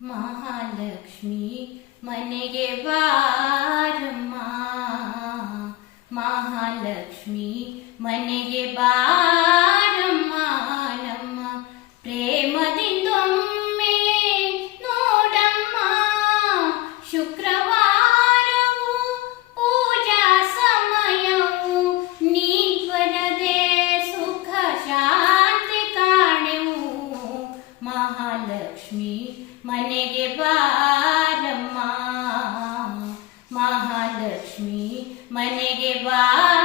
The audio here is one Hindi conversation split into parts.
महालक्ष्मी मन के बार महालक्ष्मी मन के बार लक्ष्मी मने के बार महालक्ष्मी मने के बार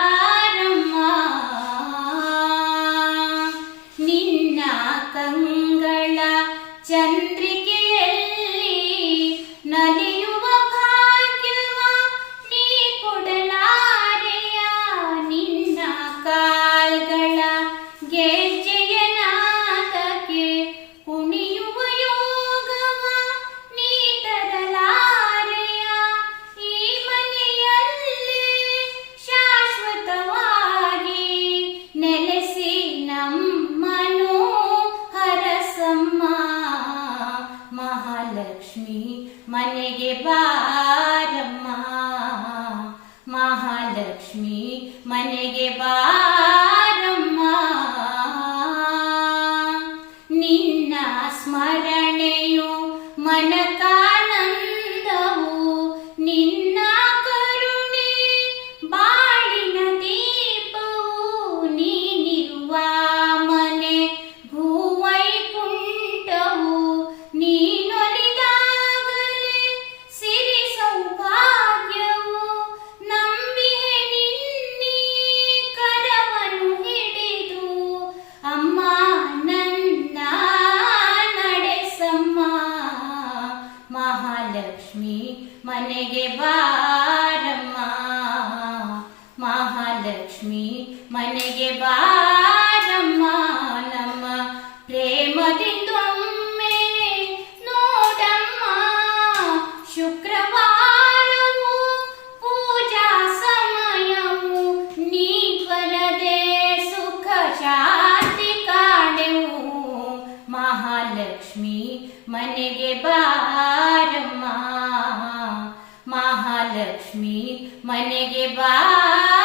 ಲಕ್ಷ್ಮಿ ಮನೆಗೆ ಬಾರಮ್ಮ ಮಹಾಲಕ್ಷ್ಮಿ ಮನೆಗೆ ಬಾ मन के बारम्मा महालक्ष्मी मन के बार महालक्ष्मी मन के बार महालक्ष्मी मन के बार